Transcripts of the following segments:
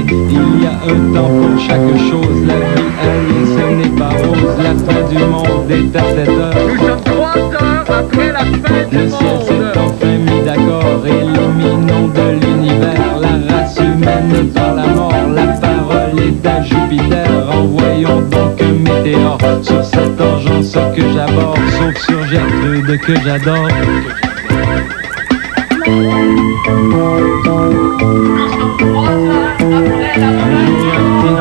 s'arrêter. Il y a un temps pour chaque chose. La vie alliée, ce n'est pas rose. La fin du monde est à 7 heures. Nous sommes 3 heures après la fin du Le ciel s'est enfin mis d'accord. Éliminons de l'univers la race humaine par la mort. La parole est à Jupiter. Envoyons donc un météore sur cette engeance que j'aborde, sauf sur Gertrude que j'adore.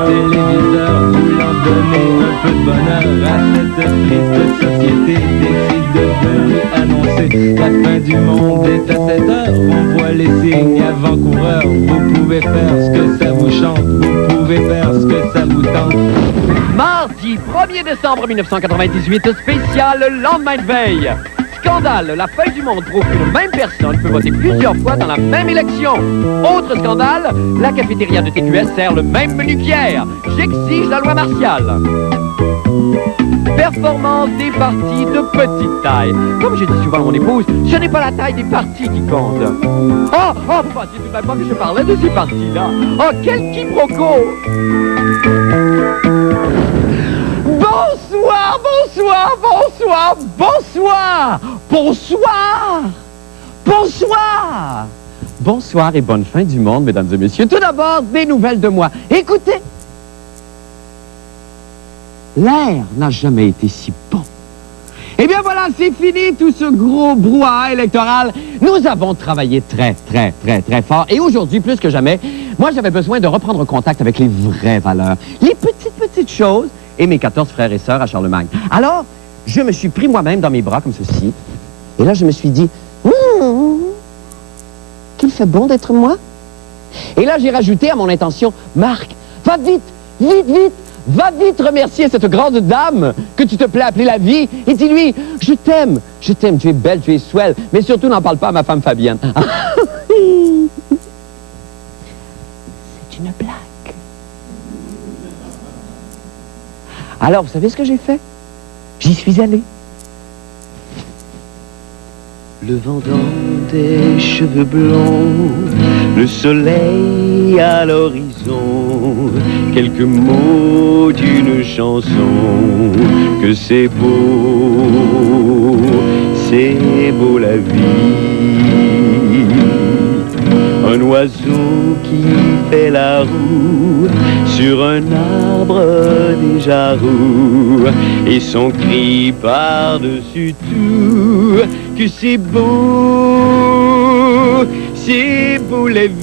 Téléviseur voulant donner un peu de bonheur à cette triste société décide de lui annoncer la fin du monde est à 7 heures. On voit les signes avant-coureurs. Vous pouvez faire ce que ça vous chante, vous pouvez faire ce que ça vous tente. Mardi 1er décembre 1998, spécial le lendemain de veille. Scandale, la fin du monde prouve qu'une même personne peut voter plusieurs fois dans la même élection. Autre scandale, la cafétéria de TQS sert le même menu qu'hier. J'exige la loi martiale. Performance des partis de petite taille. Comme je dis souvent à mon épouse, ce n'est pas la taille des partis qui compte. Vous pensiez tout de même pas que je parlais de ces partis-là. Oh, quel quiproquo! Bonsoir, bonsoir, bonsoir, bonsoir, bonsoir, bonsoir. Bonsoir et bonne fin du monde, mesdames et messieurs. Tout d'abord, des nouvelles de moi. Écoutez, l'air n'a jamais été si bon. Eh bien voilà, c'est fini tout ce gros brouhaha électoral. Nous avons travaillé très fort. Et aujourd'hui, plus que jamais, moi j'avais besoin de reprendre contact avec les vraies valeurs. Les petites choses et mes 14 frères et sœurs à Charlemagne. Alors, je me suis pris moi-même dans mes bras comme ceci. Et là, je me suis dit, qu'il fait bon d'être moi. Et là, j'ai rajouté à mon intention, Marc, va vite, vite, vite. Va vite remercier cette grande dame que tu te plais appeler la vie et dis-lui, je t'aime, tu es belle, tu es swell, mais surtout n'en parle pas à ma femme Fabienne. C'est une blague. Alors, vous savez ce que j'ai fait? J'y suis allé. Le vent dans tes cheveux blonds, le soleil à l'horizon, quelques mots d'une chanson, que c'est beau la vie. Un oiseau qui fait la roue sur un arbre déjà roux, et son cri par-dessus tout, que c'est beau la vie.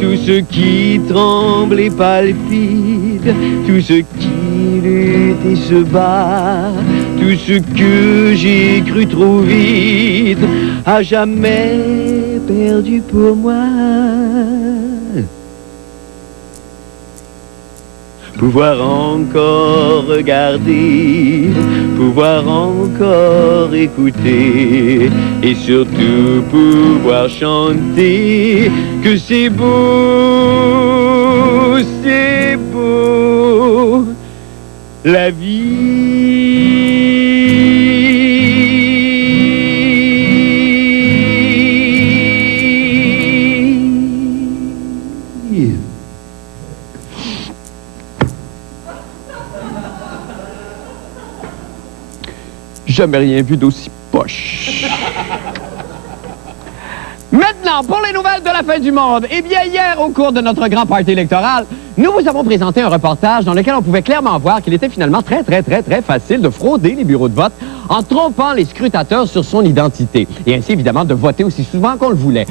Tout ce qui tremble et palpite, tout ce qui lutte et se bat, tout ce que j'ai cru trop vite, à jamais perdu pour moi. Pouvoir encore regarder, pouvoir encore écouter, et surtout pouvoir chanter, que c'est beau la vie. Jamais rien vu d'aussi poche. Maintenant, pour les nouvelles de la fin du monde. Eh bien, hier, au cours de notre grand party électoral, nous vous avons présenté un reportage dans lequel on pouvait clairement voir qu'il était finalement très facile de frauder les bureaux de vote en trompant les scrutateurs sur son identité. Et ainsi, évidemment, de voter aussi souvent qu'on le voulait.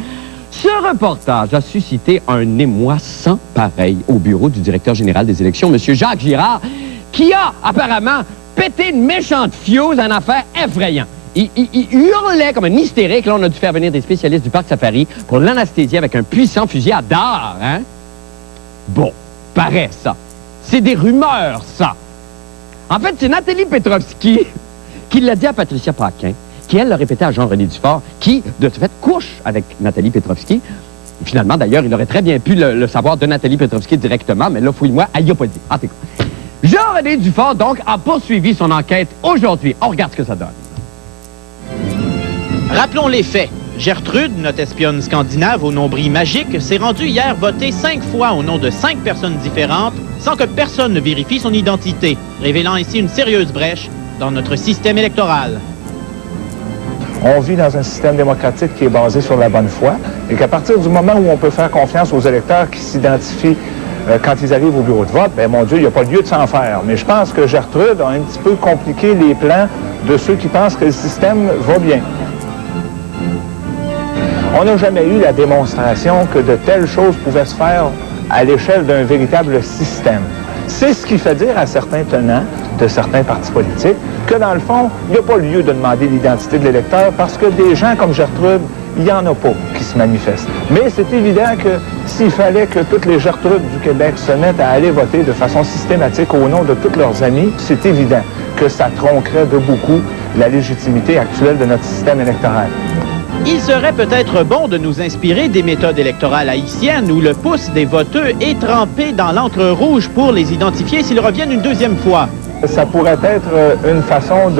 Ce reportage a suscité un émoi sans pareil au bureau du directeur général des élections, M. Jacques Girard, qui a apparemment pété une méchante fuse à une affaire effrayante. Il hurlait comme un hystérique. Là, on a dû faire venir des spécialistes du parc Safari pour l'anesthésier avec un puissant fusil à dard, hein? Bon, paraît ça. C'est des rumeurs, ça. En fait, c'est Nathalie Petrovski qui l'a dit à Patricia Paquin, qui, elle, l'a répété à Jean-René Dufort, qui, de ce fait, couche avec Nathalie Petrovski. Finalement, d'ailleurs, il aurait très bien pu le savoir de Nathalie Petrovski directement, mais là, fouille-moi, elle y a pas dit. En tout cas, Jean-René Dufort, donc, a poursuivi son enquête aujourd'hui. On regarde ce que ça donne. Rappelons les faits. Gertrude, notre espionne scandinave au nombril magique, s'est rendue hier voter 5 fois au nom de 5 personnes différentes sans que personne ne vérifie son identité, révélant ainsi une sérieuse brèche dans notre système électoral. On vit dans un système démocratique qui est basé sur la bonne foi et qu'à partir du moment où on peut faire confiance aux électeurs qui s'identifient quand ils arrivent au bureau de vote, bien, mon Dieu, il n'y a pas lieu de s'en faire. Mais je pense que Gertrude a un petit peu compliqué les plans de ceux qui pensent que le système va bien. On n'a jamais eu la démonstration que de telles choses pouvaient se faire à l'échelle d'un véritable système. C'est ce qui fait dire à certains tenants de certains partis politiques que, dans le fond, il n'y a pas lieu de demander l'identité de l'électeur parce que des gens comme Gertrude, il n'y en a pas qui se manifestent. Mais c'est évident que s'il fallait que toutes les Gertrudes du Québec se mettent à aller voter de façon systématique au nom de tous leurs amis, c'est évident que ça tronquerait de beaucoup la légitimité actuelle de notre système électoral. Il serait peut-être bon de nous inspirer des méthodes électorales haïtiennes où le pouce des voteux est trempé dans l'encre rouge pour les identifier s'ils reviennent une deuxième fois. Ça pourrait être une façon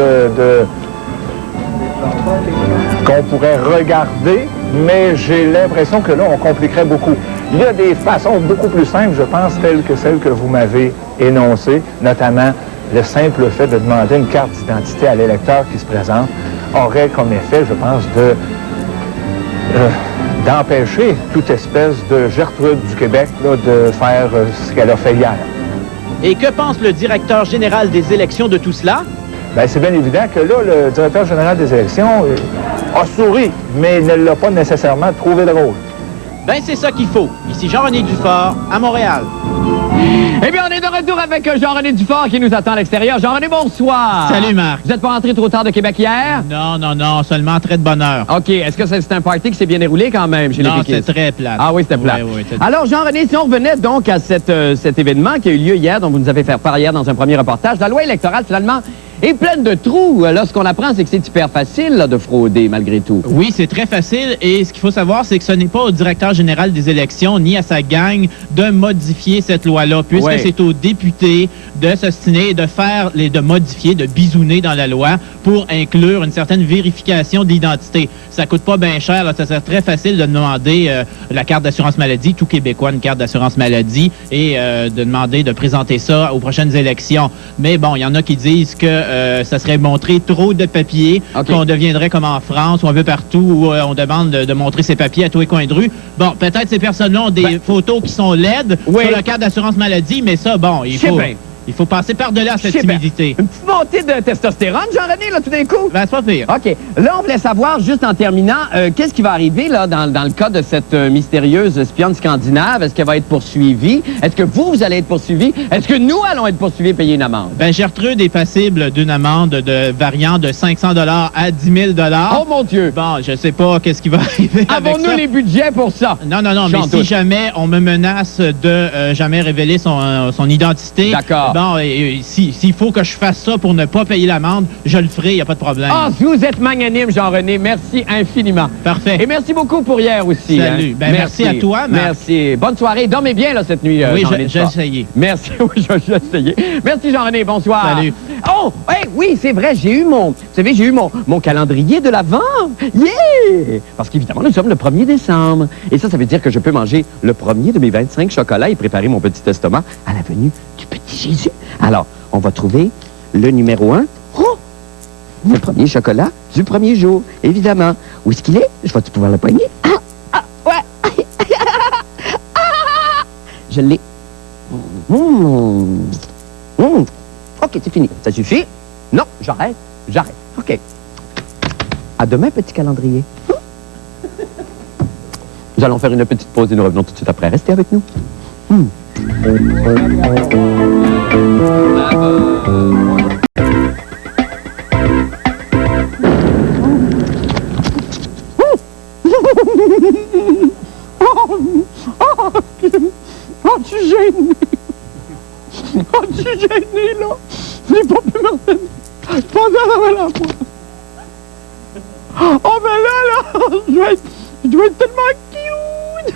qu'on pourrait regarder, mais j'ai l'impression que là, on compliquerait beaucoup. Il y a des façons beaucoup plus simples, je pense, telles que celles que vous m'avez énoncées, notamment le simple fait de demander une carte d'identité à l'électeur qui se présente aurait comme effet, je pense, d'empêcher toute espèce de Gertrude du Québec là, de faire ce qu'elle a fait hier. Et que pense le directeur général des élections de tout cela? Bien, c'est bien évident que là, le directeur général des élections a souri, mais ne l'a pas nécessairement trouvé drôle. Ben, c'est ça qu'il faut. Ici Jean-René Dufort, à Montréal. Eh bien, on est de retour avec Jean-René Dufort qui nous attend à l'extérieur. Jean-René, bonsoir. Salut, Marc. Vous n'êtes pas rentré trop tard de Québec hier? Non, seulement très de bonne heure. OK. Est-ce que c'est un party qui s'est bien déroulé quand même chez les Non, péquistes? c'est très plat. Ah oui, c'était plat. Oui, Alors, Jean-René, si on revenait donc à cet événement qui a eu lieu hier, dont vous nous avez fait part hier dans un premier reportage, la loi électorale, finalement, est pleine de trous. Là, ce qu'on apprend, c'est que c'est hyper facile là, de frauder, malgré tout. Oui, c'est très facile. Et ce qu'il faut savoir, c'est que ce n'est pas au directeur général des élections ni à sa gang de modifier cette loi-là, puisque c'est aux députés de s'ostiner et de modifier, de bisouner dans la loi pour inclure une certaine vérification d'identité. Ça coûte pas bien cher. Là, ça serait très facile de demander la carte d'assurance maladie, tout Québécois une carte d'assurance maladie, et de demander de présenter ça aux prochaines élections. Mais bon, il y en a qui disent que ça serait montrer trop de papiers, qu'on deviendrait comme en France, où on veut partout, où on demande de montrer ses papiers à tous les coins de rue. Bon, peut-être ces personnes-là ont des photos qui sont laides sur la carte d'assurance maladie, mais ça, bon, il faut passer par-delà cette timidité. Une petite montée de testostérone, Jean-René, là, tout d'un coup? Ben, c'est pas pire. OK. Là, on voulait savoir, juste en terminant, qu'est-ce qui va arriver là dans le cas de cette mystérieuse espionne scandinave? Est-ce qu'elle va être poursuivie? Est-ce que vous allez être poursuivi? Est-ce que nous allons être poursuivis et payer une amende? Ben, Gertrude est passible d'une amende de variant de 500 $ à 10 000 $. Oh, mon Dieu! Bon, je sais pas qu'est-ce qui va arriver avec ça. Avons-nous les budgets pour ça? Non, mais si jamais on me menace de jamais révéler son identité... D'accord. Bon, s'il faut que je fasse ça pour ne pas payer l'amende, je le ferai, il n'y a pas de problème. Ah, vous êtes magnanime, Jean-René. Merci infiniment. Parfait. Et merci beaucoup pour hier aussi. Salut. Hein. Ben, merci à toi, Marc. Merci. Bonne soirée. Dormez bien là, cette nuit, oui, Jean-René. j'ai essayé. Merci. Oui, j'ai essayé. Merci, Jean-René. Bonsoir. Salut. Oh, hey, oui, c'est vrai. J'ai eu mon calendrier de l'Avent. Yeah! Parce qu'évidemment, nous sommes le 1er décembre. Et ça veut dire que je peux manger le premier de mes 25 chocolats et préparer mon petit estomac à la venue du petit Jésus. Alors, on va trouver le numéro 1. Oh! Le premier chocolat du premier jour, évidemment. Où est-ce qu'il est? Je vais-tu pouvoir le poigner? Ouais! Je l'ai. OK, c'est fini. Ça suffit? Non, j'arrête. OK. À demain, petit calendrier. Nous allons faire une petite pause et nous revenons tout de suite après. Restez avec nous. Oh, tu gêné. Oh, tu gêné, là. Je n'ai pas pu me retenir. Je pensais à la fois. Oh, ben là, je dois être tellement cute.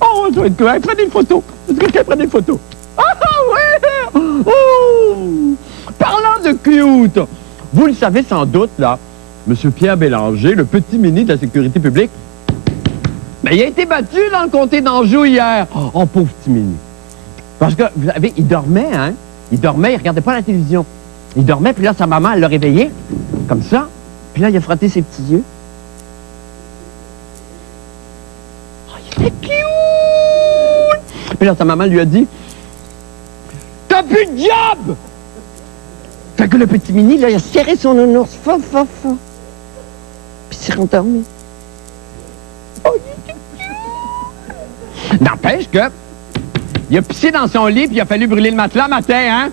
Oh, je dois être correct. Prenez une photo. Est-ce que quelqu'un prenne des photos? Ah, ouais. Oh. Parlant de cute, vous le savez sans doute, là, M. Pierre Bélanger, le petit mini de la sécurité publique, ben, il a été battu dans le comté d'Anjou hier. Oh, pauvre petit mini. Parce que, vous savez, il dormait, hein? Il dormait, il regardait pas la télévision. Il dormait, puis là, sa maman, elle l'a réveillé, comme ça. Puis là, il a frotté ses petits yeux. Oh, il était cute! Puis là, sa maman lui a dit, « T'as plus de job! » Fait que le petit mini, là, il a serré son nounours fort. Puis il s'est rendormi. Oh, il était cute! N'empêche que, il a pissé dans son lit, puis il a fallu brûler le matelas matin, hein?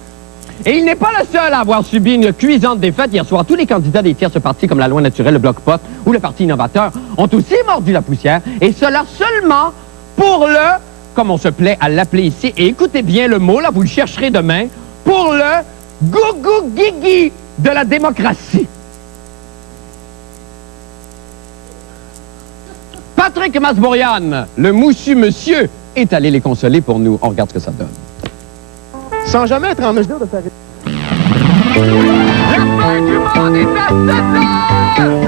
Et il n'est pas le seul à avoir subi une cuisante défaite. Hier soir, tous les candidats des tierces partis comme la Loi naturelle, le Bloc Pot ou le Parti innovateur ont aussi mordu la poussière. Et cela seulement pour le, comme on se plaît à l'appeler ici, et écoutez bien le mot, là, vous le chercherez demain, pour le gougou-guigui de la démocratie. Patrick Masbourian, le moussu monsieur, est allé les consoler pour nous. On regarde ce que ça donne. Sans jamais être en mesure de faire... La fin du monde est à 7 heures!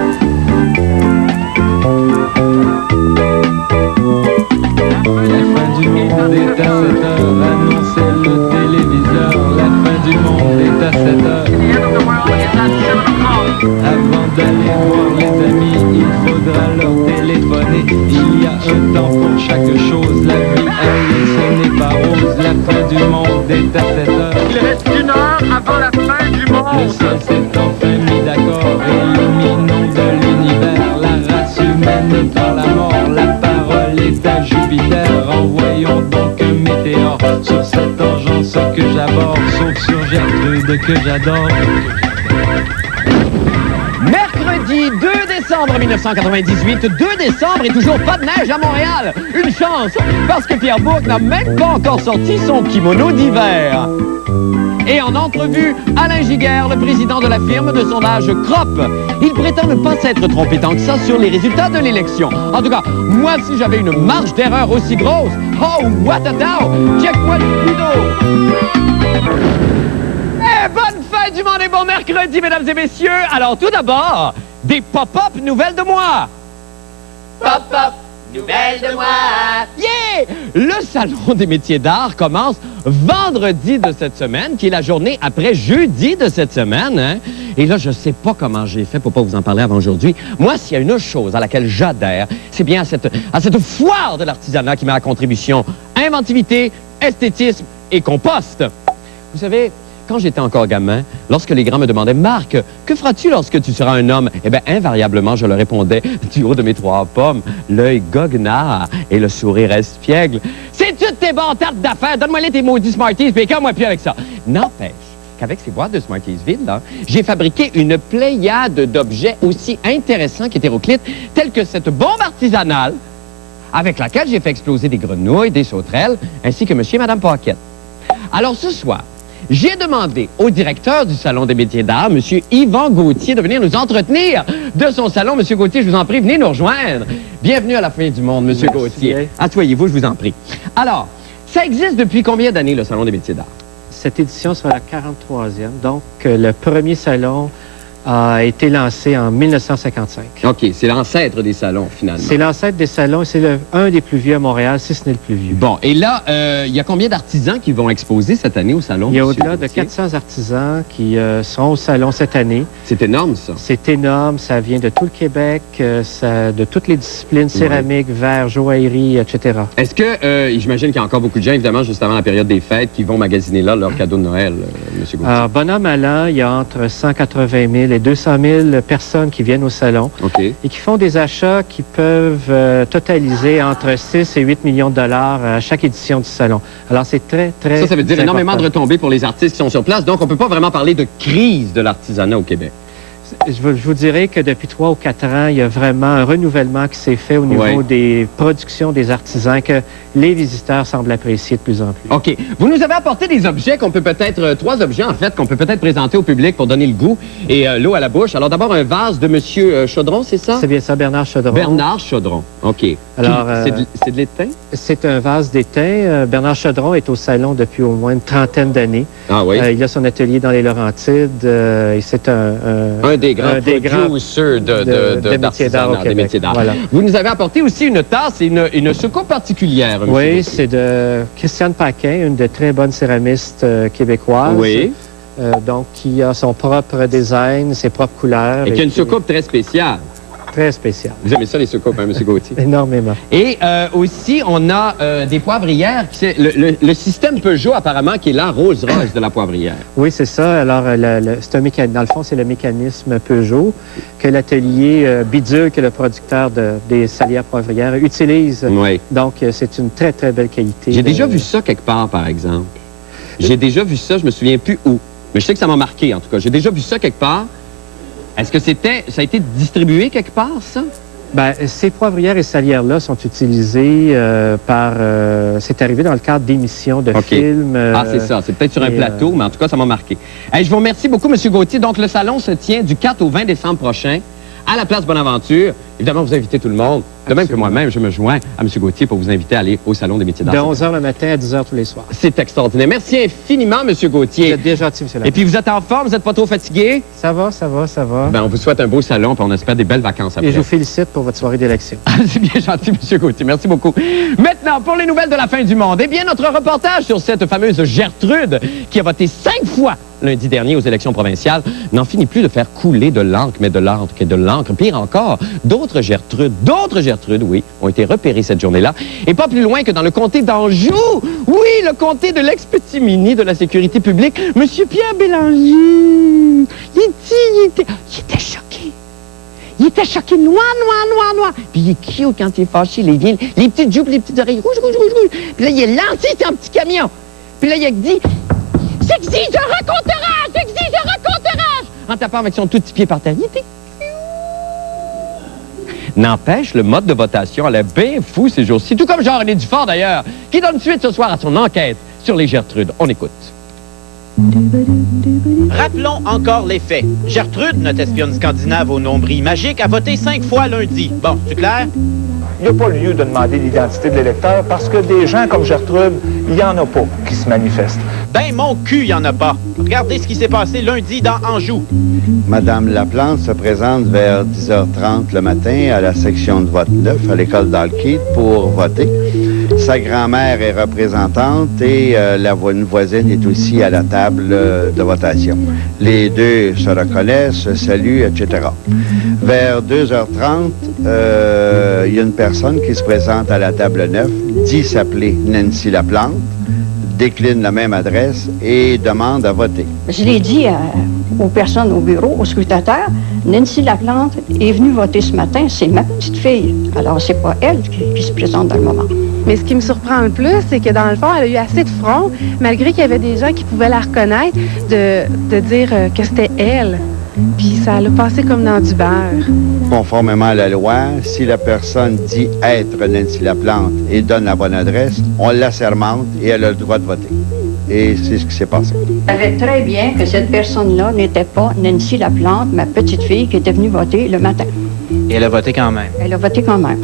La fin du monde est à 7 heures, annonçait le téléviseur. La fin du monde est à 7 heures. Avant d'aller voir les amis, il faudra leur téléphoner. Il y a un temps pour chaque chose, la vie, ce n'est pas rose. La fin du monde est à 7 heures. Il reste 1 heure avant la fin du Le monde. ciel s'est enfin mis d'accord, éliminons de l'univers la race humaine par la mort. La parole est à Jupiter, envoyons donc un météore sur cette urgence que j'aborde, sauf sur Gertrude que j'adore. Mercredi 2 décembre 1998, 2 décembre et toujours pas de neige à Montréal. Une chance, parce que Pierre Bourque n'a même pas encore sorti son kimono d'hiver. Et en entrevue, Alain Giguère, le président de la firme de sondage Crop. Il prétend ne pas s'être trompé tant que ça sur les résultats de l'élection. En tout cas, moi, si j'avais une marge d'erreur aussi grosse, oh, what a dow! Check-moi le kudo! Eh, bonne fin du monde et bon mercredi, mesdames et messieurs! Alors, tout d'abord, des pop-up nouvelles de moi! Pop-up nouvelles de moi! Yeah! Le Salon des métiers d'art commence vendredi de cette semaine, qui est la journée après jeudi de cette semaine. Hein? Et là, je sais pas comment j'ai fait pour pas vous en parler avant aujourd'hui. Moi, s'il y a une chose à laquelle j'adhère, c'est bien à cette foire de l'artisanat qui met à contribution inventivité, esthétisme et compost. Vous savez, quand j'étais encore gamin, lorsque les grands me demandaient « Marc, que feras-tu lorsque tu seras un homme? » Eh bien, invariablement, je leur répondais du haut de mes 3 pommes, l'œil goguenard et le sourire espiègle. « C'est toutes tes bonnes tartes d'affaires, donne-moi les tes maudits Smarties, puis écoeure-moi plus avec ça. » N'empêche qu'avec ces boîtes de Smarties vides, là, j'ai fabriqué une pléiade d'objets aussi intéressants qu'hétéroclites, tels que cette bombe artisanale, avec laquelle j'ai fait exploser des grenouilles, des sauterelles, ainsi que monsieur et madame Paquette. Alors, ce soir, j'ai demandé au directeur du Salon des métiers d'art, M. Yvan Gauthier, de venir nous entretenir de son salon. M. Gauthier, je vous en prie, venez nous rejoindre. Bienvenue à la fin du monde, M. Gauthier. Asseyez-vous, je vous en prie. Alors, ça existe depuis combien d'années, le Salon des métiers d'art? Cette édition sera la 43e. Donc, le premier salon a été lancé en 1955. OK, c'est l'ancêtre des salons, finalement. C'est l'ancêtre des salons et c'est un des plus vieux à Montréal, si ce n'est le plus vieux. Bon, et là, il y a combien d'artisans qui vont exposer cette année au salon? Il y a au-delà de 400 artisans qui seront au salon cette année. C'est énorme, ça. C'est énorme. Ça vient de tout le Québec, de toutes les disciplines, céramique, verre, joaillerie, etc. Est-ce que, j'imagine qu'il y a encore beaucoup de gens, évidemment, juste avant la période des fêtes, qui vont magasiner là leurs cadeaux de Noël, M. Gauthier? Alors, bon an, mal an, il y a entre 180 000 et 200 000 personnes qui viennent au salon et qui font des achats qui peuvent totaliser entre 6 et 8 millions de dollars à chaque édition du salon. Alors, c'est très, très Ça veut dire important. énormément de retombées pour les artistes qui sont sur place. Donc, on ne peut pas vraiment parler de crise de l'artisanat au Québec. Je vous dirais que depuis 3 ou 4 ans, il y a vraiment un renouvellement qui s'est fait au niveau des productions des artisans que les visiteurs semblent apprécier de plus en plus. OK. Vous nous avez apporté des objets qu'on peut peut-être, 3 objets en fait, qu'on peut peut-être présenter au public pour donner le goût et l'eau à la bouche. Alors d'abord, un vase de M. Chaudron, c'est ça? C'est bien ça, Bernard Chaudron. Bernard Chaudron, OK. Alors, c'est de l'étain? C'est un vase d'étain. Bernard Chaudron est au salon depuis au moins une trentaine d'années. Ah oui? Il a son atelier dans les Laurentides. Et c'est un des grands producers de métiers d'art au Québec. Voilà. Vous nous avez apporté aussi une tasse et une soucoupe particulière. Oui, c'est de Christiane Paquin, une de très bonnes céramistes québécoises. Oui. Donc, qui a son propre design, ses propres couleurs. Et qui a une soucoupe très spéciale. Très spéciale. Vous aimez ça, les soucoupes, hein, M. Gauthier? Énormément. Et aussi, on a des poivrières. Le système Peugeot, apparemment, qui est la Rolls-Royce de la poivrière. Oui, c'est ça. Alors, c'est un mécanisme. Dans le fond, c'est le mécanisme Peugeot que l'atelier Bidule, qui est le producteur des salières poivrières, utilise. Oui. Donc, c'est une très, très belle qualité. J'ai déjà vu ça quelque part, par exemple. J'ai déjà vu ça, je me souviens plus où. Mais je sais que ça m'a marqué, en tout cas. J'ai déjà vu ça quelque part. Est-ce que ça a été distribué quelque part, ça? Bien, ces poivrières et salières-là sont utilisées c'est arrivé dans le cadre d'émissions de films. Ah, c'est ça. C'est peut-être sur un plateau, mais en tout cas, ça m'a marqué. Hey, je vous remercie beaucoup, M. Gauthier. Donc, le salon se tient du 4 au 20 décembre prochain à la place Bonaventure. Évidemment, vous invitez tout le monde. De même que moi-même, je me joins à M. Gauthier pour vous inviter à aller au Salon des métiers d'art. De 11h le matin à 10h tous les soirs. C'est extraordinaire. Merci infiniment, M. Gauthier. Vous êtes bien gentil, M. Lambert. Et puis, vous êtes en forme? Vous n'êtes pas trop fatigué? Ça va, ça va, ça va. Ben, on vous souhaite un beau salon, puis on espère des belles vacances après. Et je vous félicite pour votre soirée d'élection. C'est bien gentil, M. Gauthier. Merci beaucoup. Maintenant, pour les nouvelles de la fin du monde, eh bien, notre reportage sur cette fameuse Gertrude qui a voté 5 fois lundi dernier aux élections provinciales n'en finit plus de faire couler de l'encre, mais de l'encre et de l'encre. Pire encore, d'autres Gertrudes, oui, ont été repérées cette journée-là. Et pas plus loin que dans le comté d'Anjou. Oui, le comté de l'ex-petit-mini de la sécurité publique, M. Pierre Bélanger. Il était choqué. Il était choqué, noir. Puis il est cute quand il est fâché. Il vient, les petites joues, les petites oreilles rouges. Puis là, il est lancé sur un petit camion. Puis là, il a dit... J'exige un raconterage! En tapant avec son tout petit pied par terre. Il était... N'empêche, le mode de votation allait bien fou ces jours-ci, tout comme Jean-René Dufort d'ailleurs, qui donne suite ce soir à son enquête sur les Gertrudes. On écoute. Rappelons encore les faits. Gertrude, notre espionne scandinave au nombril magique, a voté 5 fois lundi. Bon, c'est clair? Il n'y a pas lieu de demander l'identité de l'électeur parce que des gens comme Gertrude, il n'y en a pas qui se manifestent. Ben, mon cul, il n'y en a pas. Regardez ce qui s'est passé lundi dans Anjou. Madame Laplante se présente vers 10h30 le matin à la section de vote 9 à l'école d'Alkid pour voter. Sa grand-mère est représentante et une voisine est aussi à la table de votation. Les deux se reconnaissent, se saluent, etc. Vers 2h30, il y a une personne qui se présente à la table 9, dit s'appeler Nancy Laplante, décline la même adresse et demande à voter. Je l'ai dit aux personnes au bureau, aux scrutateurs, Nancy Laplante est venue voter ce matin, c'est ma petite fille. Alors, c'est pas elle qui se présente dans le moment. Mais ce qui me surprend le plus, c'est que dans le fond, elle a eu assez de front, malgré qu'il y avait des gens qui pouvaient la reconnaître, de dire que c'était elle. Puis ça l'a passé comme dans du beurre. Conformément à la loi, si la personne dit être Nancy Laplante et donne la bonne adresse, on l'assermente et elle a le droit de voter. Et c'est ce qui s'est passé. Je savais très bien que cette personne-là n'était pas Nancy Laplante, ma petite fille qui était venue voter le matin. Et elle a voté quand même. Elle a voté quand même.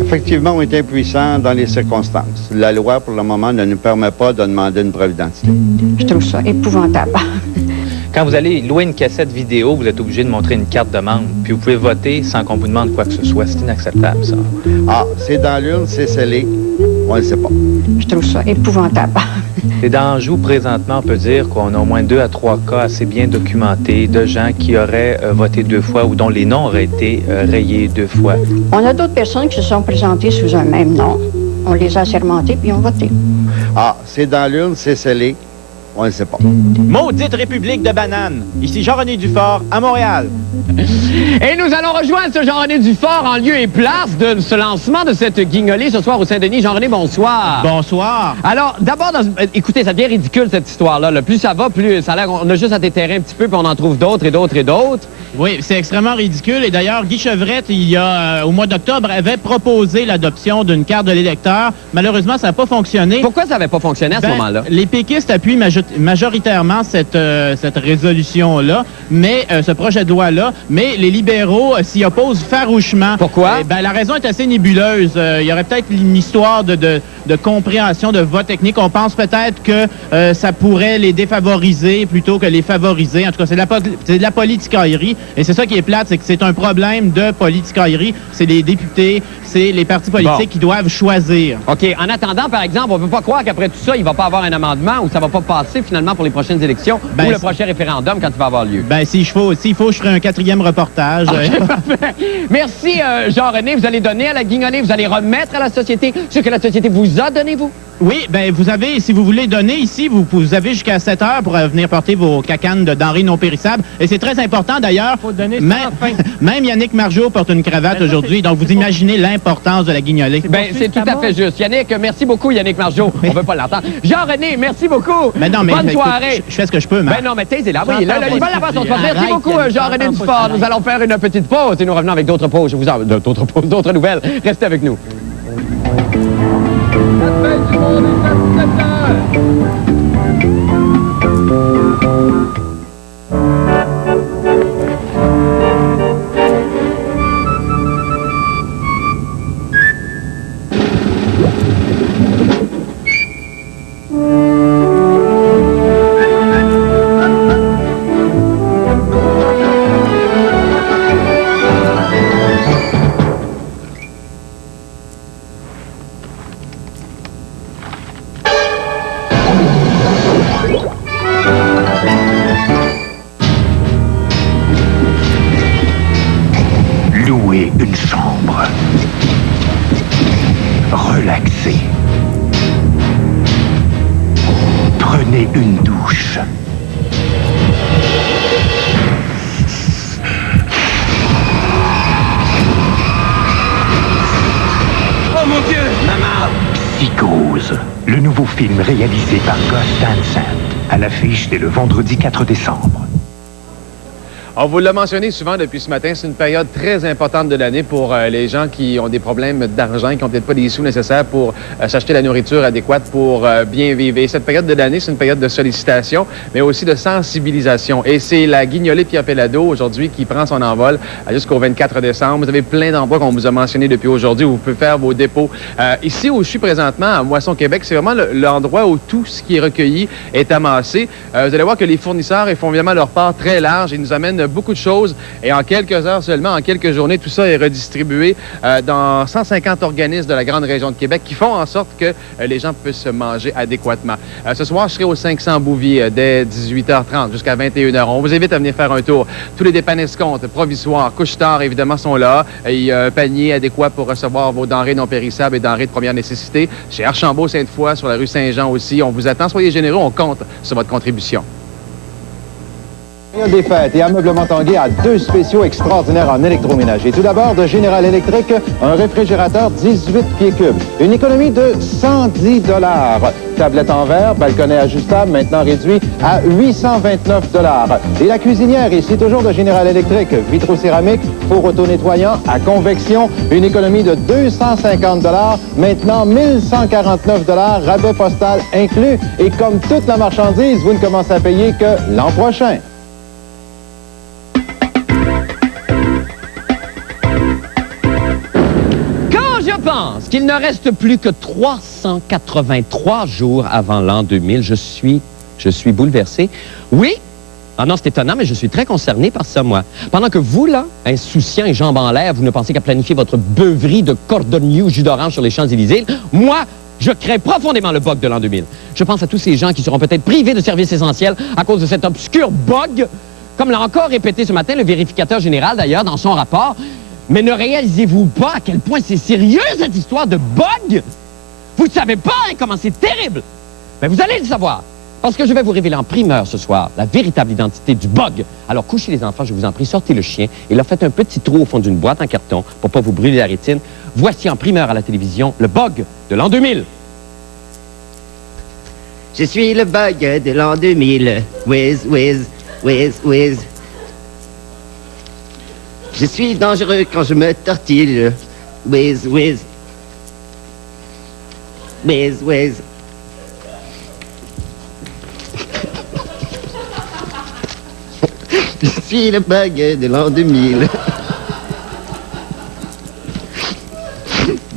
Effectivement, on est impuissant dans les circonstances. La loi, pour le moment, ne nous permet pas de demander une preuve d'identité. Je trouve ça épouvantable. Quand vous allez louer une cassette vidéo, vous êtes obligé de montrer une carte de membre, puis vous pouvez voter sans qu'on vous demande quoi que ce soit. C'est inacceptable, ça. Ah, c'est dans l'urne, c'est scellé. On ne le sait pas. Je trouve ça épouvantable. Et dans Anjou, présentement, on peut dire qu'on a au moins 2 à 3 cas assez bien documentés de gens qui auraient voté 2 fois ou dont les noms auraient été rayés 2 fois. On a d'autres personnes qui se sont présentées sous un même nom. On les a assermentées puis ont voté. Ah, c'est dans l'urne, c'est scellé. On ne le sait pas. Maudite République de bananes. Ici Jean-René Dufort, à Montréal. Et nous allons rejoindre ce Jean-René Dufort en lieu et place de ce lancement de cette guignolée ce soir au Saint-Denis. Jean-René, bonsoir. Bonsoir. Alors, d'abord, écoutez, ça devient ridicule cette histoire-là. Là. Plus ça va, plus ça a l'air... On a juste à déterrer un petit peu, puis on en trouve d'autres et d'autres et d'autres. Oui, c'est extrêmement ridicule. Et d'ailleurs, Guy Chevrette, il y a, au mois d'octobre, avait proposé l'adoption d'une carte de l'électeur. Malheureusement, ça n'a pas fonctionné. Pourquoi ça n'avait pas fonctionné à ce moment-là? Les péquistes appuient majoritairement cette résolution-là, mais ce projet de loi-là, mais les libéraux s'y opposent farouchement. Pourquoi? La raison est assez nébuleuse. Il y aurait peut-être une histoire de de compréhension de votre technique. On pense peut-être que ça pourrait les défavoriser plutôt que les favoriser. En tout cas, c'est de la politicaillerie. Et c'est ça qui est plate, c'est que c'est un problème de politicaillerie. C'est les députés, c'est les partis politiques qui doivent choisir. OK. En attendant, par exemple, on ne peut pas croire qu'après tout ça, il ne va pas avoir un amendement ou ça ne va pas passer finalement pour les prochaines élections ou le prochain référendum quand il va avoir lieu. Ben, s'il faut, je ferai un 4e reportage. Okay, parfait. Merci, Jean-René. Vous allez donner à la Guignolée, vous allez remettre à la société ce que la société vous a donné, vous? Oui, ben vous avez, si vous voulez donner ici, vous avez jusqu'à 7 heures pour venir porter vos cacanes de denrées non périssables. Et c'est très important d'ailleurs. Même Yannick Margeau porte une cravate aujourd'hui, donc vous imaginez l'importance de la Guignolée. Ben, c'est tout à fait juste. Yannick, merci beaucoup, Yannick Margeau. On ne veut pas l'entendre. Jean-René, merci beaucoup. Bonne soirée. Écoute, je fais ce que je peux, Ben non, mais taisez là. Oui, il va la façon. Merci beaucoup, Jean-René Dufort. Nous allons faire une petite pause et nous revenons avec d'autres pauses. D'autres nouvelles. Restez avec nous. Louez une chambre. Relaxez. Prenez une douche. Oh mon Dieu! Maman! Psychose, le nouveau film réalisé par Gus Van Sant, à l'affiche dès le vendredi 4 décembre. On vous l'a mentionné souvent depuis ce matin, c'est une période très importante de l'année pour les gens qui ont des problèmes d'argent, qui n'ont peut-être pas les sous nécessaires pour s'acheter la nourriture adéquate pour bien vivre. Et cette période de l'année, c'est une période de sollicitation, mais aussi de sensibilisation. Et c'est la Guignolée Pierre Pellado aujourd'hui qui prend son envol jusqu'au 24 décembre. Vous avez plein d'endroits qu'on vous a mentionnés depuis aujourd'hui où vous pouvez faire vos dépôts. Ici où je suis présentement, à Moisson, Québec, c'est vraiment l'endroit où tout ce qui est recueilli est amassé. Vous allez voir que les fournisseurs ils font évidemment leur part très large. Ils nous amènent beaucoup de choses et en quelques heures seulement, en quelques journées, tout ça est redistribué dans 150 organismes de la grande région de Québec qui font en sorte que les gens puissent manger adéquatement. Ce soir, je serai au 500 Bouvier dès 18h30 jusqu'à 21h. On vous invite à venir faire un tour. Tous les dépanne-escomptes, provisoires, couche-tard, évidemment, sont là. Il y a un panier adéquat pour recevoir vos denrées non périssables et denrées de première nécessité. Chez Archambault-Sainte-Foy, sur la rue Saint-Jean aussi, on vous attend. Soyez généreux, on compte sur votre contribution. Des fêtes et Ameublement Tanguay a deux spéciaux extraordinaires en électroménager. Tout d'abord, de Général Electric, un réfrigérateur 18 pieds cubes. Une économie de 110 $. Tablette en verre, balconnet ajustable, maintenant réduit à 829 $. Et la cuisinière, ici toujours de Général Electric, vitrocéramique, four auto-nettoyant à convection, une économie de 250 $, maintenant 1149 $, rabais postal inclus. Et comme toute la marchandise, vous ne commencez à payer que l'an prochain. Je pense qu'il ne reste plus que 383 jours avant l'an 2000. Je suis bouleversé. Oui, ah non, c'est étonnant, mais je suis très concerné par ça, moi. Pendant que vous, là, insouciants et jambes en l'air, vous ne pensez qu'à planifier votre beuverie de cordonnier ou jus d'orange sur les Champs-Élysées, moi, je crains profondément le bug de l'an 2000. Je pense à tous ces gens qui seront peut-être privés de services essentiels à cause de cet obscur bug, comme l'a encore répété ce matin le vérificateur général, d'ailleurs, dans son rapport. Mais ne réalisez-vous pas à quel point c'est sérieux, cette histoire de bug? Vous ne savez pas comment c'est terrible? Mais vous allez le savoir, parce que je vais vous révéler en primeur ce soir la véritable identité du bug. Alors couchez les enfants, je vous en prie, sortez le chien et leur faites un petit trou au fond d'une boîte en carton pour pas vous brûler la rétine. Voici en primeur à la télévision le bug de l'an 2000. Je suis le bug de l'an 2000. Whiz, whiz, whiz, whiz. Je suis dangereux quand je me tortille. Whiz, whiz. Whiz, whiz. Je suis le bug de l'an 2000.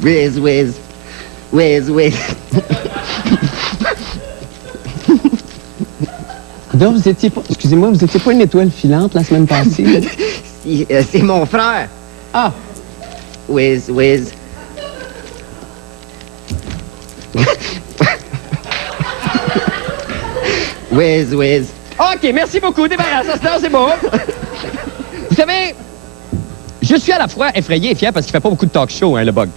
Whiz, whiz. Whiz, whiz. Donc, vous étiez pas... Excusez-moi, vous étiez pas une étoile filante la semaine passée? C'est mon frère. Ah. Whiz, whiz. Whiz, whiz. OK, merci beaucoup. Débarrasse, c'est bon. Vous savez, je suis à la fois effrayé et fier parce qu'il fait pas beaucoup de talk show, hein, le bug.